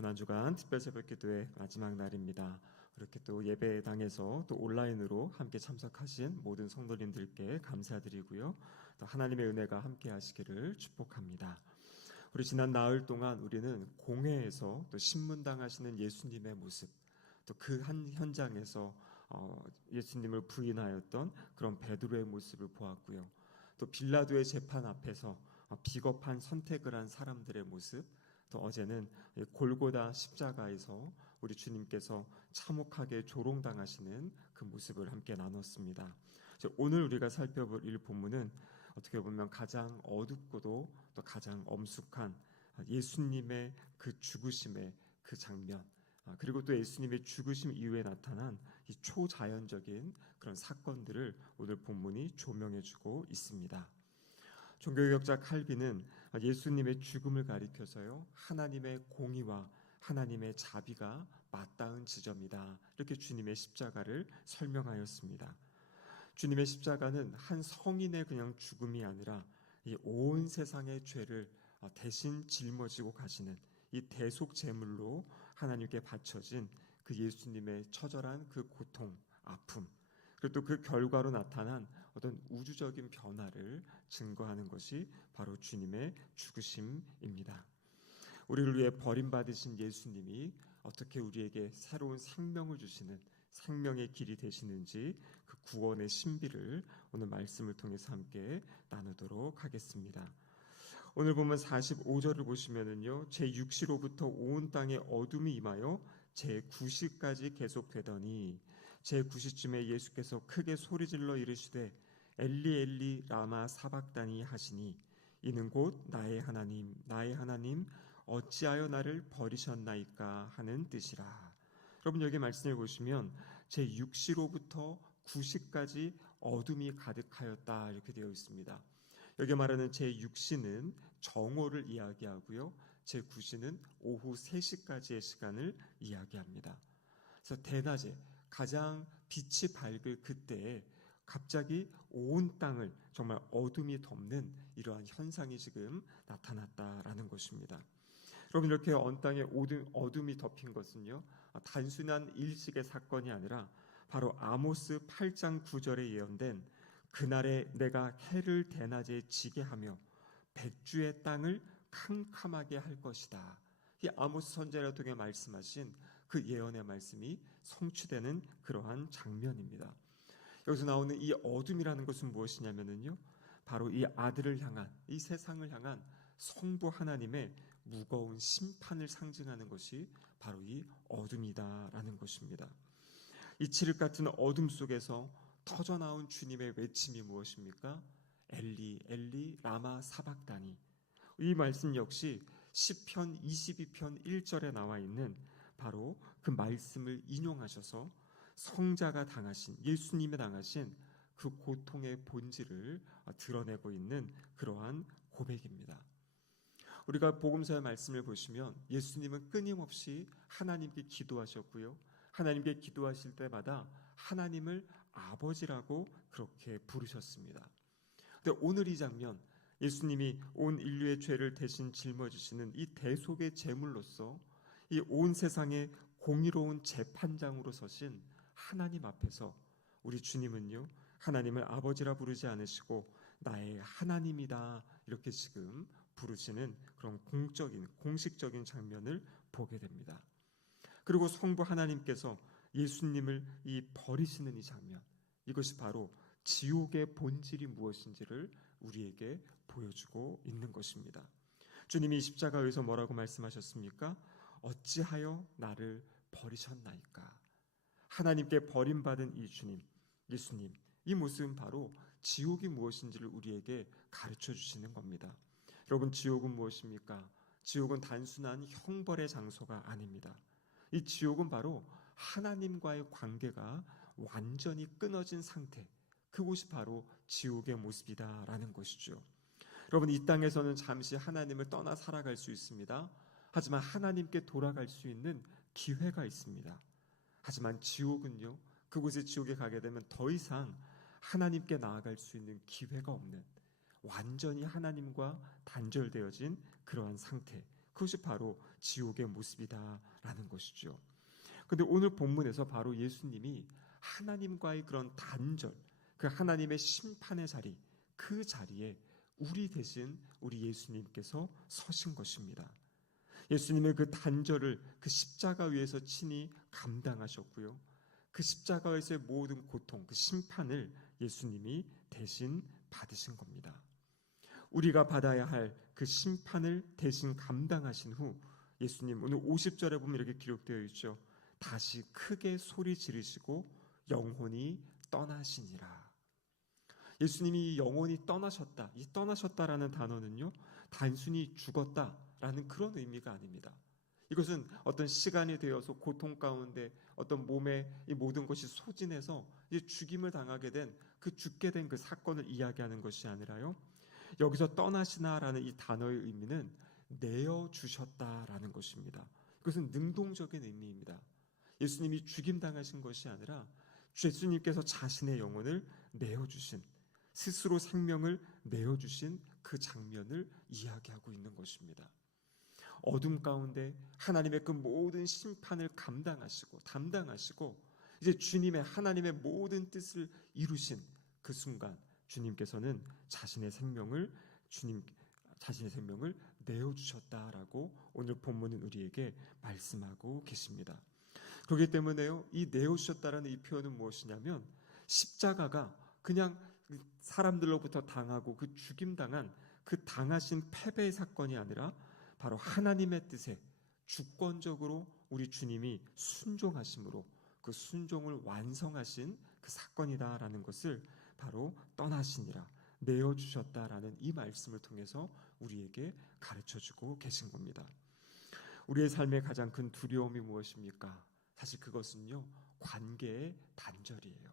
고난주간 특별 새벽기도의 마지막 날입니다. 이렇게 또 예배당에서 또 온라인으로 함께 참석하신 모든 성도님들께 감사드리고요. 또 하나님의 은혜가 함께 하시기를 축복합니다. 우리 지난 나흘 동안 우리는 공회에서 또 신문당하시는 예수님의 모습, 또 그 한 현장에서 예수님을 부인하였던 그런 베드로의 모습을 보았고요. 또 빌라도의 재판 앞에서 비겁한 선택을 한 사람들의 모습, 또 어제는 골고다 십자가에서 우리 주님께서 참혹하게 조롱당하시는 그 모습을 함께 나눴습니다. 오늘 우리가 살펴볼 이 본문은 어떻게 보면 가장 어둡고도 또 가장 엄숙한 예수님의 그 죽으심의 그 장면, 그리고 또 예수님의 죽으심 이후에 나타난 이 초자연적인 그런 사건들을 오늘 본문이 조명해주고 있습니다. 종교개혁자 칼빈은 예수님의 죽음을 가리켜서요, 하나님의 공의와 하나님의 자비가 맞닿은 지점이다, 이렇게 주님의 십자가를 설명하였습니다. 주님의 십자가는 한 성인의 그냥 죽음이 아니라 이 온 세상의 죄를 대신 짊어지고 가시는 이 대속 제물로 하나님께 바쳐진 그 예수님의 처절한 그 고통, 아픔, 그리고 또 그 결과로 나타난 어떤 우주적인 변화를 증거하는 것이 바로 주님의 죽으심입니다. 우리를 위해 버림받으신 예수님이 어떻게 우리에게 새로운 생명을 주시는 생명의 길이 되시는지 그 구원의 신비를 오늘 말씀을 통해서 함께 나누도록 하겠습니다. 오늘 보면 45절을 보시면은요, 제6시로부터 온 땅에 어둠이 임하여 제9시까지 계속되더니 제9시쯤에 예수께서 크게 소리질러 이르시되 엘리 엘리 라마 사박다니 하시니 이는 곧 나의 하나님 어찌하여 나를 버리셨나이까 하는 뜻이라. 여러분, 여기 말씀을 보시면 제6시로부터 9시까지 어둠이 가득하였다, 이렇게 되어 있습니다. 여기 말하는 제6시는 정오를 이야기하고요, 제9시는 오후 3시까지의 시간을 이야기합니다. 그래서 대낮에 가장 빛이 밝을 그때에 갑자기 온 땅을 정말 어둠이 덮는 이러한 현상이 지금 나타났다라는 것입니다. 여러분, 이렇게 온 땅에 어둠이 덮인 것은요, 단순한 일식의 사건이 아니라 바로 아모스 8장 9절에 예언된 그날에 내가 해를 대낮에 지게 하며 백주의 땅을 캄캄하게 할 것이다. 이 아모스 선지자를 통해 말씀하신 그 예언의 말씀이 성취되는 그러한 장면입니다. 여기서 나오는 이 어둠이라는 것은 무엇이냐면요, 바로 이 아들을 향한, 이 세상을 향한 성부 하나님의 무거운 심판을 상징하는 것이 바로 이 어둠이다라는 것입니다. 이 칠흑 같은 어둠 속에서 터져나온 주님의 외침이 무엇입니까? 엘리 엘리 라마 사박다니. 이 말씀 역시 시편 22편 1절에 나와 있는 바로 그 말씀을 인용하셔서 성자가 당하신, 예수님이 당하신 그 고통의 본질을 드러내고 있는 그러한 고백입니다. 우리가 복음서의 말씀을 보시면 예수님은 끊임없이 하나님께 기도하셨고요, 하나님께 기도하실 때마다 하나님을 아버지라고 그렇게 부르셨습니다. 근데 오늘 이 장면, 예수님이 온 인류의 죄를 대신 짊어지시는 이 대속의 제물로서 이 온 세상의 공의로운 재판장으로 서신 하나님 앞에서 우리 주님은요, 하나님을 아버지라 부르지 않으시고 나의 하나님이다, 이렇게 지금 부르시는 그런 공식적인 장면을 보게 됩니다. 그리고 성부 하나님께서 예수님을 버리시는 이 장면, 이것이 바로 지옥의 본질이 무엇인지를 우리에게 보여주고 있는 것입니다. 주님이 십자가에서 뭐라고 말씀하셨습니까? 어찌하여 나를 버리셨나이까. 하나님께 버림받은 이 주님, 예수님, 이 모습은 바로 지옥이 무엇인지를 우리에게 가르쳐 주시는 겁니다. 여러분, 지옥은 무엇입니까? 지옥은 단순한 형벌의 장소가 아닙니다. 이 지옥은 바로 하나님과의 관계가 완전히 끊어진 상태, 그곳이 바로 지옥의 모습이다라는 것이죠. 여러분, 이 땅에서는 잠시 하나님을 떠나 살아갈 수 있습니다. 하지만 하나님께 돌아갈 수 있는 기회가 있습니다. 하지만 지옥은요, 그곳에 지옥에 가게 되면 더 이상 하나님께 나아갈 수 있는 기회가 없는, 완전히 하나님과 단절되어진 그러한 상태, 그것이 바로 지옥의 모습이다라는 것이죠. 근데 오늘 본문에서 바로 예수님이 하나님과의 그런 단절, 그 하나님의 심판의 자리, 그 자리에 우리 대신 우리 예수님께서 서신 것입니다. 예수님의 그 단절을 그 십자가 위에서 친히 감당하셨고요. 그 십자가에서의 모든 고통, 그 심판을 예수님이 대신 받으신 겁니다. 우리가 받아야 할 그 심판을 대신 감당하신 후 예수님 오늘 50절에 보면 이렇게 기록되어 있죠. 다시 크게 소리 지르시고 영혼이 떠나시니라. 예수님이 영혼이 떠나셨다. 이 떠나셨다라는 단어는요, 단순히 죽었다라는 그런 의미가 아닙니다. 이것은 어떤 시간이 되어서 고통 가운데 어떤 몸의 이 모든 것이 소진해서 이제 죽임을 당하게 된 그 죽게 된 그 사건을 이야기하는 것이 아니라요. 여기서 떠나시나라는 이 단어의 의미는 내어 주셨다라는 것입니다. 그것은 능동적인 의미입니다. 예수님이 죽임 당하신 것이 아니라 예수님께서 자신의 영혼을 내어 주신, 스스로 생명을 내어 주신 그 장면을 이야기하고 있는 것입니다. 어둠 가운데 하나님의 그 모든 심판을 담당하시고 이제 주님의 하나님의 모든 뜻을 이루신 그 순간 주님께서는 자신의 생명을 내어 주셨다라고 오늘 본문은 우리에게 말씀하고 계십니다. 그렇기 때문에요, 이 내어 주셨다라는 이 표현은 무엇이냐면 십자가가 그냥 사람들로부터 당하고 그 죽임 당한 그 당하신 패배의 사건이 아니라 바로 하나님의 뜻에 주권적으로 우리 주님이 순종하심으로 그 순종을 완성하신 그 사건이다라는 것을 바로 떠나시니라, 내어주셨다라는 이 말씀을 통해서 우리에게 가르쳐주고 계신 겁니다. 우리의 삶의 가장 큰 두려움이 무엇입니까? 사실 그것은요, 관계의 단절이에요.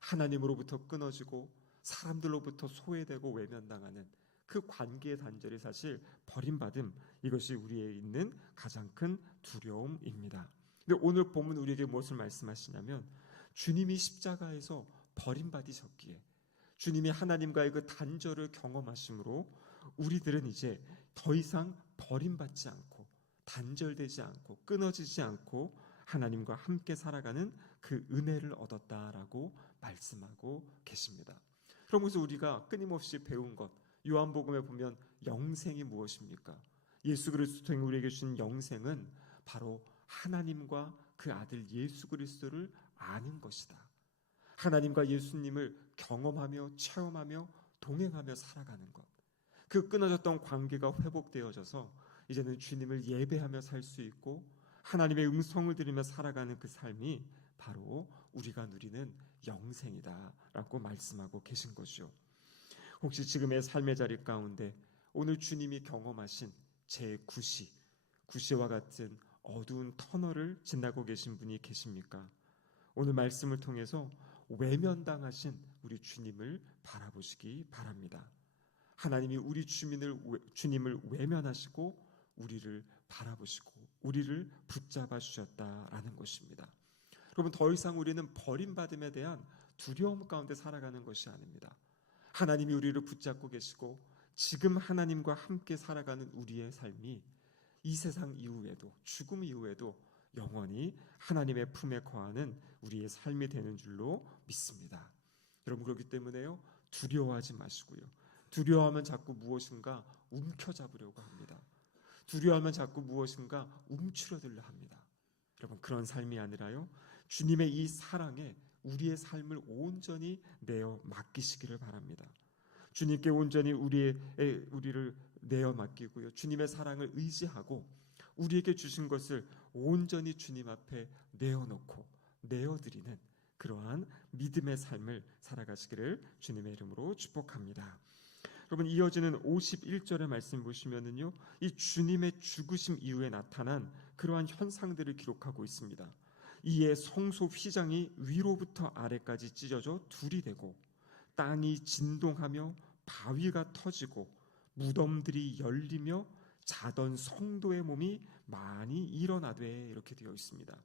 하나님으로부터 끊어지고 사람들로부터 소외되고 외면당하는 그 관계의 단절이 사실 버림받음, 이것이 우리에 있는 가장 큰 두려움입니다. 근데 오늘 본문 우리에게 무엇을 말씀하시냐면 주님이 십자가에서 버림받으셨기에, 주님이 하나님과의 그 단절을 경험하심으로 우리들은 이제 더 이상 버림받지 않고 단절되지 않고 끊어지지 않고 하나님과 함께 살아가는 그 은혜를 얻었다라고 말씀하고 계십니다. 그러면서 우리가 끊임없이 배운 것, 요한복음에 보면 영생이 무엇입니까? 예수 그리스도 통해 우리에게 주신 영생은 바로 하나님과 그 아들 예수 그리스도를 아는 것이다. 하나님과 예수님을 경험하며 체험하며 동행하며 살아가는 것. 그 끊어졌던 관계가 회복되어져서 이제는 주님을 예배하며 살 수 있고 하나님의 음성을 들으며 살아가는 그 삶이 바로 우리가 누리는 영생이다라고 말씀하고 계신 거죠. 혹시 지금의 삶의 자리 가운데 오늘 주님이 경험하신 구시와 같은 어두운 터널을 지나고 계신 분이 계십니까? 오늘 말씀을 통해서 외면당하신 우리 주님을 바라보시기 바랍니다. 하나님이 우리 주님을 외면하시고 우리를 바라보시고 우리를 붙잡아 주셨다라는 것입니다. 여러분, 더 이상 우리는 버림받음에 대한 두려움 가운데 살아가는 것이 아닙니다. 하나님이 우리를 붙잡고 계시고 지금 하나님과 함께 살아가는 우리의 삶이 이 세상 이후에도, 죽음 이후에도 영원히 하나님의 품에 거하는 우리의 삶이 되는 줄로 믿습니다. 여러분, 그렇기 때문에요, 두려워하지 마시고요. 두려워하면 자꾸 무엇인가 움켜잡으려고 합니다. 두려워하면 자꾸 무엇인가 움츠러들려 합니다. 여러분, 그런 삶이 아니라요, 주님의 이 사랑에 우리의 삶을 온전히 내어 맡기시기를 바랍니다. 주님께 온전히 우리를 내어 맡기고요, 주님의 사랑을 의지하고 우리에게 주신 것을 온전히 주님 앞에 내어놓고 내어드리는 그러한 믿음의 삶을 살아가시기를 주님의 이름으로 축복합니다. 여러분, 이어지는 51절의 말씀 보시면은요, 이 주님의 죽으심 이후에 나타난 그러한 현상들을 기록하고 있습니다. 이에 성소 휘장이 위로부터 아래까지 찢어져 둘이 되고 땅이 진동하며 바위가 터지고 무덤들이 열리며 자던 성도의 몸이 많이 일어나되, 이렇게 되어 있습니다.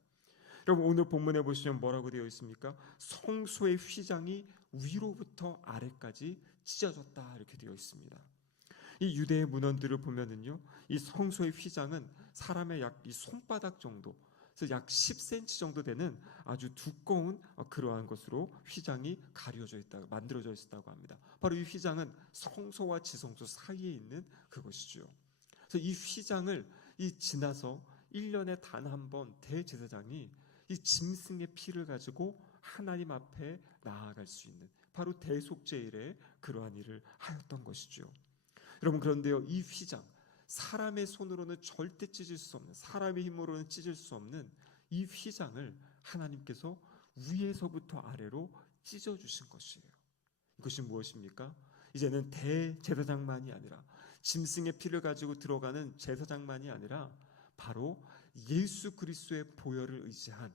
여러분, 오늘 본문에 보시면 뭐라고 되어 있습니까? 성소의 휘장이 위로부터 아래까지 찢어졌다, 이렇게 되어 있습니다. 이 유대의 문헌들을 보면은요, 이 성소의 휘장은 사람의 약 이 손바닥 정도, 그래서 약 10cm 정도 되는 아주 두꺼운 그러한 것으로 휘장이 만들어져 있었다고 합니다. 바로 이 휘장은 성소와 지성소 사이에 있는 그것이죠. 그래서 이 휘장을 지나서 1년에 단 한 번 대제사장이 이 짐승의 피를 가지고 하나님 앞에 나아갈 수 있는 바로 대속죄일에 그러한 일을 하였던 것이죠. 여러분, 그런데요, 이 휘장, 사람의 손으로는 절대 찢을 수 없는, 사람의 힘으로는 찢을 수 없는 이 휘장을 하나님께서 위에서부터 아래로 찢어주신 것이에요. 이것이 무엇입니까? 이제는 대제사장만이 아니라, 짐승의 피를 가지고 들어가는 제사장만이 아니라 바로 예수 그리스도의 보혈을 의지한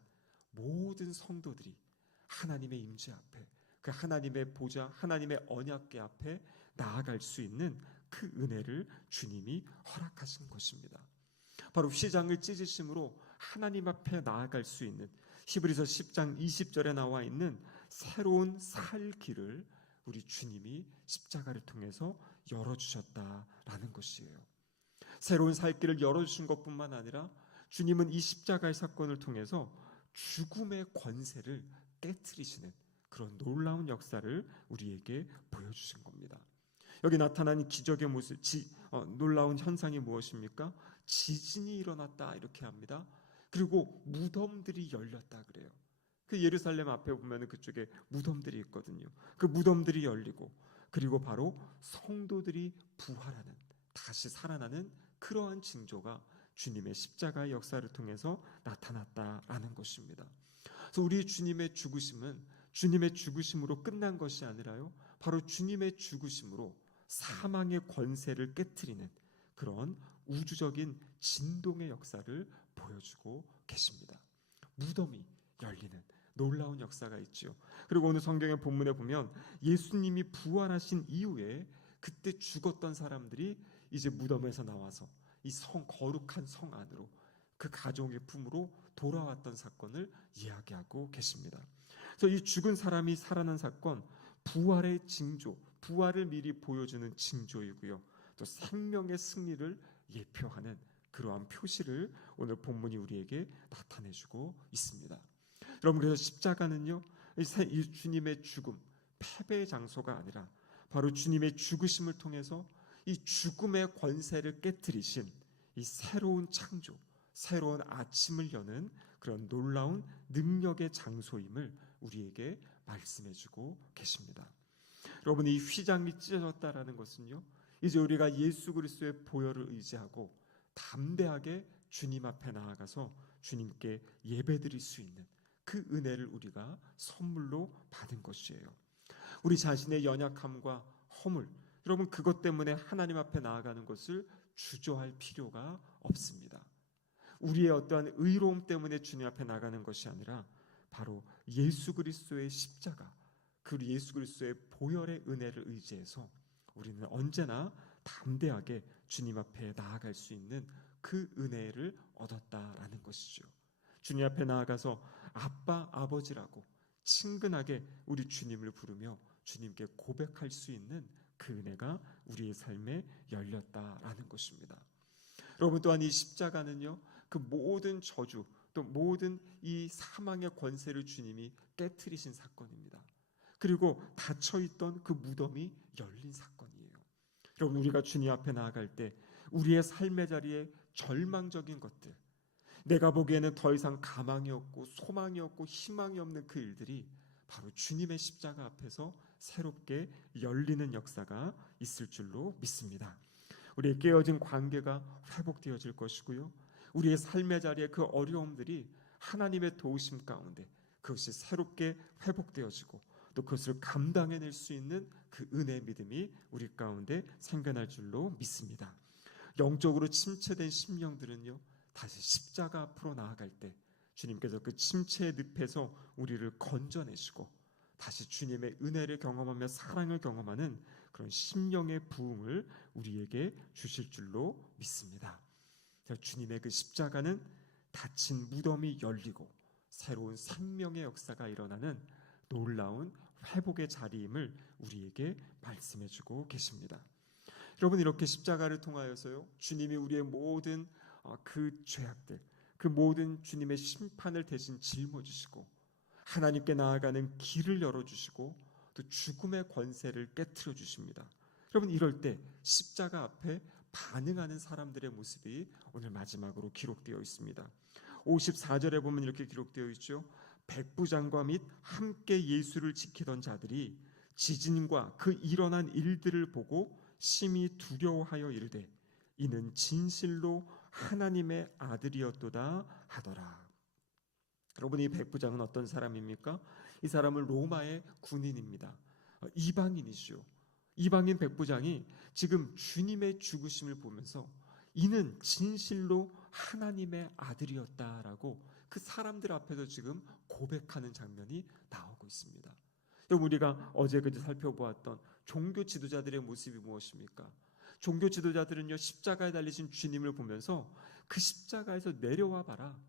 모든 성도들이 하나님의 임재 앞에, 그 하나님의 보좌, 하나님의 언약궤 앞에 나아갈 수 있는 그 은혜를 주님이 허락하신 것입니다. 바로 휘장을 찢으심으로 하나님 앞에 나아갈 수 있는, 히브리서 10장 20절에 나와 있는 새로운 살 길을 우리 주님이 십자가를 통해서 열어주셨다라는 것이에요. 새로운 살 길을 열어주신 것뿐만 아니라 주님은 이 십자가의 사건을 통해서 죽음의 권세를 깨트리시는 그런 놀라운 역사를 우리에게 보여주신 겁니다. 여기 나타난 기적의 모습, 놀라운 현상이 무엇입니까? 지진이 일어났다 이렇게 합니다. 그리고 무덤들이 열렸다 그래요. 그 예루살렘 앞에 보면 그쪽에 무덤들이 있거든요. 그 무덤들이 열리고, 그리고 바로 성도들이 부활하는, 다시 살아나는 그러한 징조가 주님의 십자가의 역사를 통해서 나타났다라는 것입니다. 그래서 우리 주님의 죽으심은 주님의 죽으심으로 끝난 것이 아니라요, 바로 주님의 죽으심으로 사망의 권세를 깨트리는 그런 우주적인 진동의 역사를 보여주고 계십니다. 무덤이 열리는 놀라운 역사가 있죠. 그리고 오늘 성경의 본문에 보면 예수님이 부활하신 이후에 그때 죽었던 사람들이 이제 무덤에서 나와서 이 거룩한 성 안으로, 그 가족의 품으로 돌아왔던 사건을 이야기하고 계십니다. 그래서 이 죽은 사람이 살아난 사건, 부활의 징조, 부활을 미리 보여주는 징조이고요, 또 생명의 승리를 예표하는 그러한 표시를 오늘 본문이 우리에게 나타내주고 있습니다. 여러분, 그래서 십자가는요, 이 주님의 죽음, 패배의 장소가 아니라 바로 주님의 죽으심을 통해서 이 죽음의 권세를 깨트리신 이 새로운 창조, 새로운 아침을 여는 그런 놀라운 능력의 장소임을 우리에게 말씀해주고 계십니다. 여러분, 이 휘장이 찢어졌다라는 것은요, 이제 우리가 예수 그리스도의 보혈을 의지하고 담대하게 주님 앞에 나아가서 주님께 예배드릴 수 있는 그 은혜를 우리가 선물로 받은 것이에요. 우리 자신의 연약함과 허물, 여러분, 그것 때문에 하나님 앞에 나아가는 것을 주저할 필요가 없습니다. 우리의 어떠한 의로움 때문에 주님 앞에 나가는 것이 아니라 바로 예수 그리스도의 십자가, 그 예수 그리스도의 보혈의 은혜를 의지해서 우리는 언제나 담대하게 주님 앞에 나아갈 수 있는 그 은혜를 얻었다라는 것이죠. 주님 앞에 나아가서 아빠, 아버지라고 친근하게 우리 주님을 부르며 주님께 고백할 수 있는 그 은혜가 우리의 삶에 열렸다라는 것입니다. 여러분, 또한 이 십자가는요, 그 모든 저주, 또 모든 이 사망의 권세를 주님이 깨트리신 사건입니다. 그리고 닫혀있던 그 무덤이 열린 사건이에요. 여러분, 우리가 주님 앞에 나아갈 때 우리의 삶의 자리에 절망적인 것들, 내가 보기에는 더 이상 가망이 없고 소망이 없고 희망이 없는 그 일들이 바로 주님의 십자가 앞에서 새롭게 열리는 역사가 있을 줄로 믿습니다. 우리의 깨어진 관계가 회복되어질 것이고요, 우리의 삶의 자리에 그 어려움들이 하나님의 도우심 가운데 그것이 새롭게 회복되어지고, 또 그것을 감당해낼 수 있는 그 은혜의 믿음이 우리 가운데 생겨날 줄로 믿습니다. 영적으로 침체된 심령들은요, 다시 십자가 앞으로 나아갈 때 주님께서 그 침체의 늪에서 우리를 건져내시고 다시 주님의 은혜를 경험하며 사랑을 경험하는 그런 심령의 부흥을 우리에게 주실 줄로 믿습니다. 주님의 그 십자가는 닫힌 무덤이 열리고 새로운 생명의 역사가 일어나는 놀라운 회복의 자리임을 우리에게 말씀해주고 계십니다. 여러분, 이렇게 십자가를 통하여서요, 주님이 우리의 모든 그 죄악들, 그 모든 주님의 심판을 대신 짊어지시고 하나님께 나아가는 길을 열어주시고 또 죽음의 권세를 깨트려 주십니다. 여러분, 이럴 때 십자가 앞에 반응하는 사람들의 모습이 오늘 마지막으로 기록되어 있습니다. 54절에 보면 이렇게 기록되어 있죠. 백부장과 및 함께 예수를 지키던 자들이 지진과 그 일어난 일들을 보고 심히 두려워하여 이르되 이는 진실로 하나님의 아들이었도다 하더라. 여러분, 이 백부장은 어떤 사람입니까? 이 사람은 로마의 군인입니다. 이방인이시오. 이방인 백부장이 지금 주님의 죽으심을 보면서 이는 진실로 하나님의 아들이었다라고 그 사람들 앞에서 지금 고백하는 장면이 나오고 있습니다. 여러분, 우리가 어제 그제 살펴보았던 종교 지도자들의 모습이 무엇입니까? 종교 지도자들은요, 십자가에 달리신 주님을 보면서 그 십자가에서 내려와 봐라.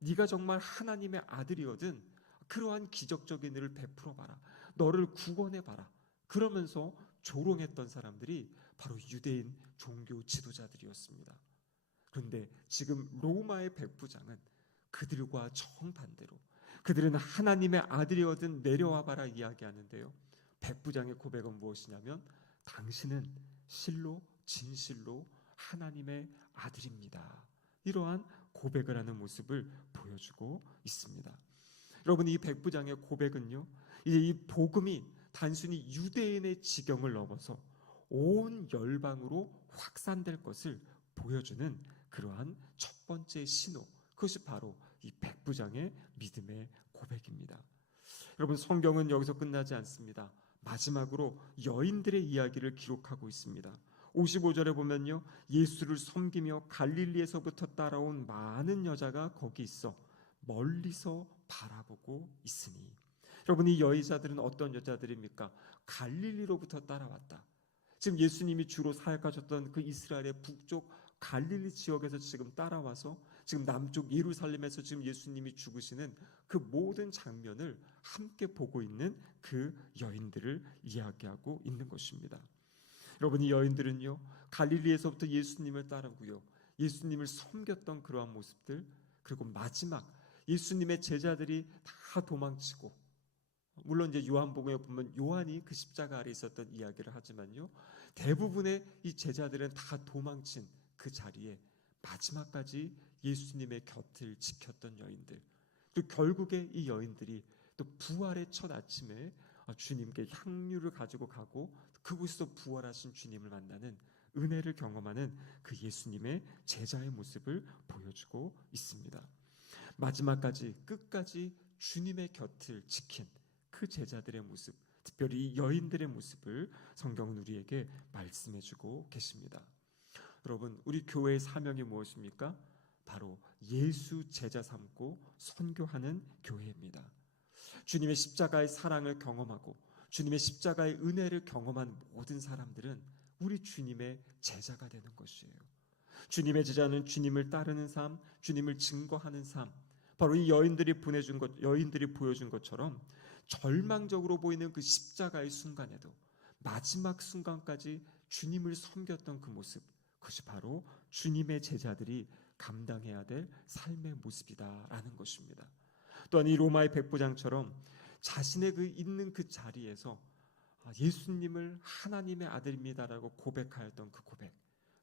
네가 정말 하나님의 아들이거든. 그러한 기적적인 일을 베풀어 봐라. 너를 구원해 봐라. 그러면서 조롱했던 사람들이 바로 유대인 종교 지도자들이었습니다. 그런데 지금 로마의 백부장은 그들과 정반대로 그들은 하나님의 아들이거든 내려와 봐라 이야기하는데요. 백부장의 고백은 무엇이냐면 당신은 실로 진실로 하나님의 아들입니다. 이러한 고백을 하는 모습을 보여주고 있습니다. 여러분, 이 백부장의 고백은요, 이제 이 복음이 단순히 유대인의 지경을 넘어서 온 열방으로 확산될 것을 보여주는 그러한 첫 번째 신호, 그것이 바로 이 백부장의 믿음의 고백입니다. 여러분, 성경은 여기서 끝나지 않습니다. 마지막으로 여인들의 이야기를 기록하고 있습니다. 55절에 보면요, 예수를 섬기며 갈릴리에서부터 따라온 많은 여자가 거기 있어 멀리서 바라보고 있으니. 여러분, 이 여자들은 어떤 여자들입니까? 갈릴리로부터 따라왔다. 지금 예수님이 주로 사역하셨던 그 이스라엘의 북쪽 갈릴리 지역에서 지금 따라와서 지금 남쪽 예루살렘에서 지금 예수님이 죽으시는 그 모든 장면을 함께 보고 있는 그 여인들을 이야기하고 있는 것입니다. 여러분, 이 여인들은요, 갈릴리에서부터 예수님을 따르고요, 예수님을 섬겼던 그러한 모습들, 그리고 마지막 예수님의 제자들이 다 도망치고, 물론 이제 요한복음에 보면 요한이 그 십자가 아래 있었던 이야기를 하지만요, 대부분의 이 제자들은 다 도망친 그 자리에 마지막까지 예수님의 곁을 지켰던 여인들, 또 결국에 이 여인들이 또 부활의 첫 아침에 주님께 향유를 가지고 가고 그곳에서 부활하신 주님을 만나는 은혜를 경험하는 그 예수님의 제자의 모습을 보여주고 있습니다. 마지막까지 끝까지 주님의 곁을 지킨 그 제자들의 모습, 특별히 여인들의 모습을 성경은 우리에게 말씀해주고 계십니다. 여러분, 우리 교회의 사명이 무엇입니까? 바로 예수 제자 삼고 선교하는 교회입니다. 주님의 십자가의 사랑을 경험하고 주님의 십자가의 은혜를 경험한 모든 사람들은 우리 주님의 제자가 되는 것이에요. 주님의 제자는 주님을 따르는 삶, 주님을 증거하는 삶, 바로 이 여인들이 보여준 것처럼 절망적으로 보이는 그 십자가의 순간에도 마지막 순간까지 주님을 섬겼던 그 모습, 그것이 바로 주님의 제자들이 감당해야 될 삶의 모습이다라는 것입니다. 또한 이 로마의 백부장처럼 자신의 그 있는 그 자리에서 예수님을 하나님의 아들입니다라고 고백하였던 그 고백,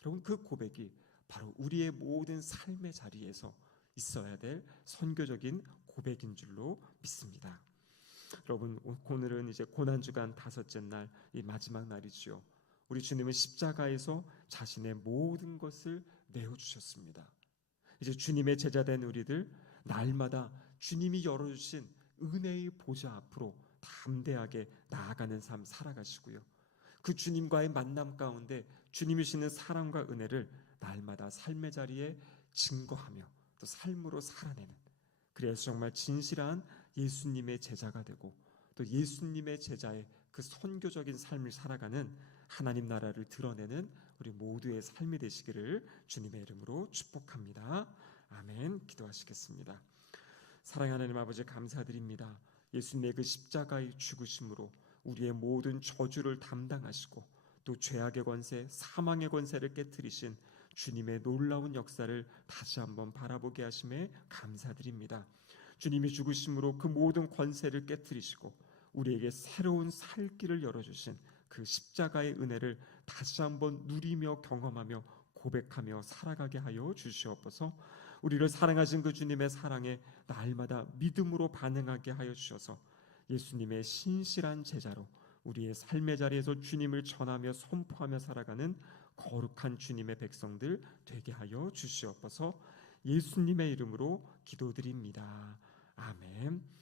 여러분, 그 고백이 바로 우리의 모든 삶의 자리에서 있어야 될 선교적인 고백인 줄로 믿습니다. 여러분, 오늘은 이제 고난주간 다섯째 날, 이 마지막 날이지요. 우리 주님은 십자가에서 자신의 모든 것을 내어주셨습니다. 이제 주님의 제자된 우리들, 날마다 주님이 열어주신 은혜의 보좌 앞으로 담대하게 나아가는 삶 살아가시고요, 그 주님과의 만남 가운데 주님이 주시는 사랑과 은혜를 날마다 삶의 자리에 증거하며 또 삶으로 살아내는, 그래서 정말 진실한 예수님의 제자가 되고 또 예수님의 제자의 그 선교적인 삶을 살아가는 하나님 나라를 드러내는 우리 모두의 삶이 되시기를 주님의 이름으로 축복합니다. 아멘. 기도하시겠습니다. 사랑하는 하나님 아버지, 감사드립니다. 예수님의 그 십자가의 죽으심으로 우리의 모든 저주를 담당하시고 또 죄악의 권세, 사망의 권세를 깨뜨리신 주님의 놀라운 역사를 다시 한번 바라보게 하심에 감사드립니다. 주님이 죽으심으로 그 모든 권세를 깨뜨리시고 우리에게 새로운 살 길을 열어주신 그 십자가의 은혜를 다시 한번 누리며 경험하며 고백하며 살아가게 하여 주시옵소서. 우리를 사랑하신 그 주님의 사랑에 날마다 믿음으로 반응하게 하여 주셔서 예수님의 신실한 제자로 우리의 삶의 자리에서 주님을 전하며 선포하며 살아가는 거룩한 주님의 백성들 되게 하여 주시옵소서. 예수님의 이름으로 기도드립니다. 아멘.